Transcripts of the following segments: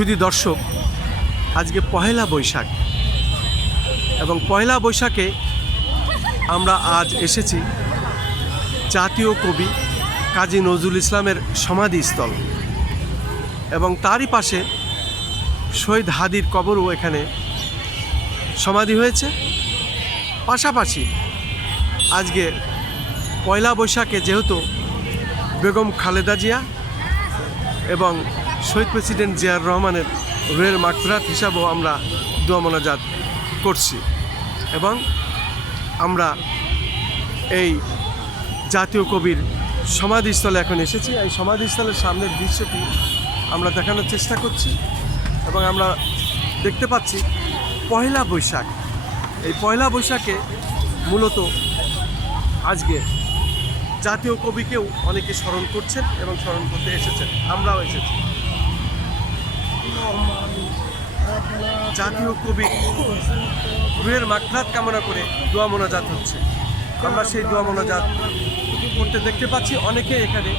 শুধু দর্শক, আজকে পহেলা বৈশাখ এবং পহেলা বৈশাখে আমরা আজ এসেছি জাতীয় কবি কাজী নজরুল ইসলামের সমাধিস্থল এবং তারই পাশে শহীদ হাদির কবরও এখানে সমাধি হয়েছে। পাশাপাশি আজকে পয়লা বৈশাখে যেহেতু বেগম খালেদা জিয়া এবং শহীদ প্রেসিডেন্ট জিয়াউর রহমানের রুহের মাগফিরাত হিসাবেও আমরা দোয়া মোনাজাত করছি এবং আমরা এই জাতীয় কবির সমাধিস্থলে এখন এসেছি। এই সমাধিস্থলের সামনের দৃশ্যটি আমরা দেখানোর চেষ্টা করছি এবং আমরা দেখতে পাচ্ছি পহেলা বৈশাখ। এই পহেলা বৈশাখে মূলত আজকে জাতীয় কবিকেও অনেকে স্মরণ করছেন এবং স্মরণ করতে এসেছেন, আমরাও এসেছি। জাতীয় কবি রুহের মাগফিরাত কামনা করে দোয়া মোনাজাত হচ্ছে। আমরা সেই দোয়া মোনাজাত করতে দেখতে পাচ্ছি, অনেকে এখানে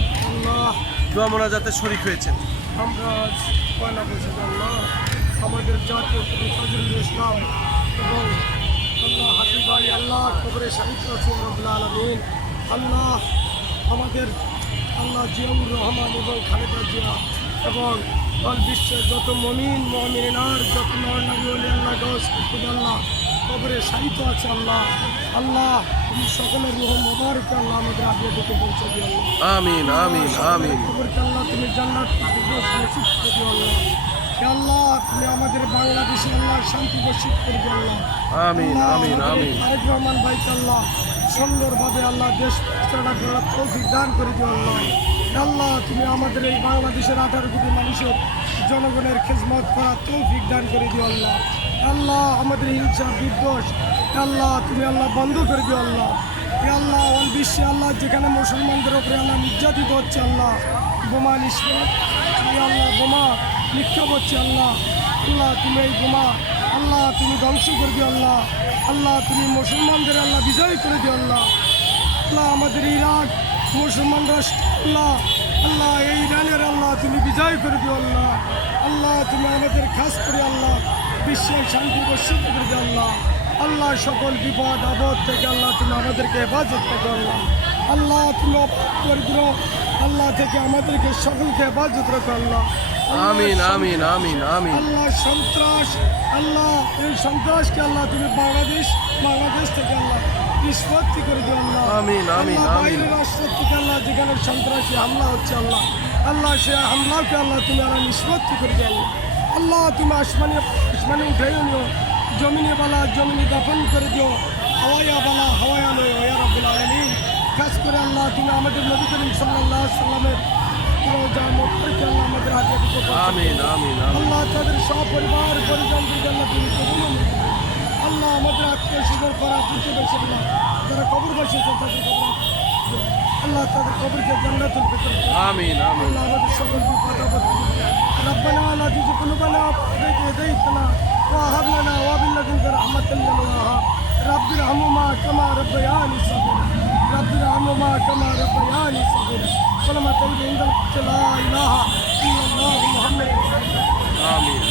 দোয়া মোনাজাতে শরীক হয়েছেন। আমরা আজ পয়লা বৈশাখ আমাদের জাতীয় কবি নজরুল ইসলাম এবং আল্লাহ হাবিব ভাই আল্লাহ কবরে সাহিত্য রব্বুল আলামিন আল্লাহ আমাদের আল্লাহ জিয়াউর রহমান এবং খালেদা জিয়া এবং বিশ্বের যত মমিন মমিনার যত নরনারী আল্লাহ গস আল্লাহ কবরে সাহিত্য আছে। আল্লাহ আল্লাহ তুমি সকলের রুহ মোবারক আল্লাহ আমাদের আপনাদেরকে পৌঁছে দিও আমিন আমিন আমিন। কবরকে আল্লাহ তুমি জান্নাত নসিব করে দিও আল্লাহ। আল্লাহ তুমি আমাদের বাংলাদেশে আল্লাহ শান্তি বর্ষিত করে দিও আল্লাহ। আমিন আমিন আমিন। তারেক রহমান ভাইকে আল্লাহ সুন্দরভাবে আল্লাহ দেশ পরিচালনা করার তৌফিক দান করে দিও আল্লাহ। আল্লাহ তুমি আমাদের এই বাংলাদেশের 18 কোটি মানুষের জনগণের খেদমত করার তৌফিক দান করে দিও আল্লাহ। আল্লাহ আমাদের হিংসা বিদ্বেষ আল্লাহ তুমি আল্লাহ বন্ধ করে দিও আল্লাহ। আল্লাহ অল বিশ্বে আল্লাহ যেখানে মুসলমানদের উপরে আল্লাহ নির্যাতিত হচ্ছে আল্লাহ বোমা নিষ্পদ আল্লাহ বোমা নিক্ষেপ হচ্ছে আল্লাহ আল্লাহ তুমি এই বোমা আল্লাহ তুমি ধ্বংস করে দিও আল্লাহ। আল্লাহ তুমি মুসলমানদের আল্লাহ বিজয় করে দিও আল্লাহ। আল্লাহ আমাদের ইরাক মুসলমান রাষ্ট্র আল্লাহ আল্লাহ এই ইরানের আল্লাহ তুমি বিজয় করে দিও আল্লাহ। আল্লাহ তুমি আমাদের খাস করে আল্লাহ বিশ্বের শান্তি বর্ষিত করে দিও আল্লাহ। আল্লাহ সকল বিপদ আপদ থেকে আল্লাহ তুমি আমাদেরকে হেফাজত করো আল্লাহ। আল্লাহ তুমি দরিদ্র আল্লাহ থেকে আমাদেরকে সকলকে হেফাজত রাখো আল্লাহ। আমিন আমিন আমিন আমিন। আল্লাহ সন্ত্রাস আল্লাহ এই সন্ত্রাসকে আল্লাহ তুমি বাংলাদেশ থেকে আল্লাহ নিষ্পত্তি করে দিও আল্লাহ। আমিন আমিন আমিন। বাইরের রাষ্ট্র থেকে আল্লাহ যেখানে সন্ত্রাসী হামলা হচ্ছে আল্লাহ আল্লাহ সে হামলাকে আল্লাহ তুমি আল্লাহ নিষ্পত্তি করে দিও আল্লাহ। আল্লাহ তুমি আসমানে উঠে নিও, জমিনে বালা জমিনে দাফন করে দিও, হাওয়ায়া বালা হাওয়ায়া নয় ইয়া রাব্বুল আলামিন। খাস করে আল্লাহ তুমি আমাদের নবী করিম সাল্লাল্লাহু আলাইহি সাল্লামের আল্লাহ আমাদের হাতে আমিন আমিন। আল্লাহ তাদের সপরিবার পরিজনদের আল্লাহ তুমি কবুল আল্লাহ আমাদের আত্মীয় স্বজন করা প্রতিবেশী আল্লাহ যারা কবরবাসী তাদের কবর আল্লাহ তাদের কবরকে জান্নাতুল ফিরদৌস আমিন আমিন। আল্লাহ আমাদের সকল বিপদ আপদ ربنا لا تزغ قلوبنا بعد إذ هديتنا وهب لنا من لدنك رحمة إنك أنت الوهاب رب ارحمهما كما ربياني صغيرا رب ارحمهما كما ربياني صغيرا كلمة طيبة عند لا إله إلا الله محمد آمين.